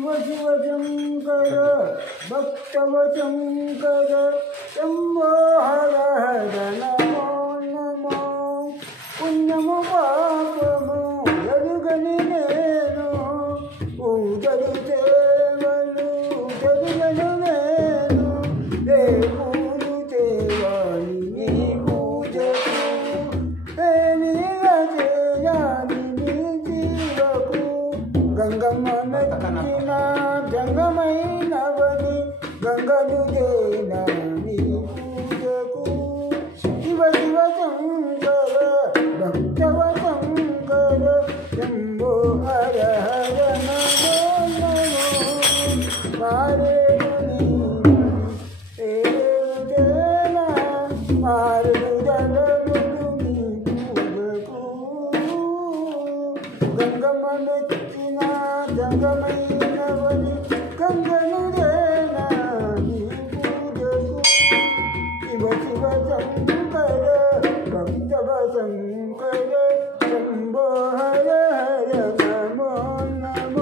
शिव शिव शंकर भक्तव शंकर शंभो हर हर नमो नमो पुण्यमु पापमु ఎరుగని నేను పూజలు సేవలు జరుగను నేను దేవుడు చేయాలి నీ పూజకు ఏమిగా చేయాలి నీ జీవకు గంగమ్మ మెచ్చిన జంగమైనవని గంగను చేనా నీ పూజకు శివ శివ శంకర భక్తవ శంకర శంభో హర హర నమో నమో మారేడు నీదేనా మారేడు జలములు నీ పూజకు గంగమ్మ మెచ్చిన జంగమైనవని గంగను చేనా నీ పూజకు శివ శివ శంకర భక్తవ శంకర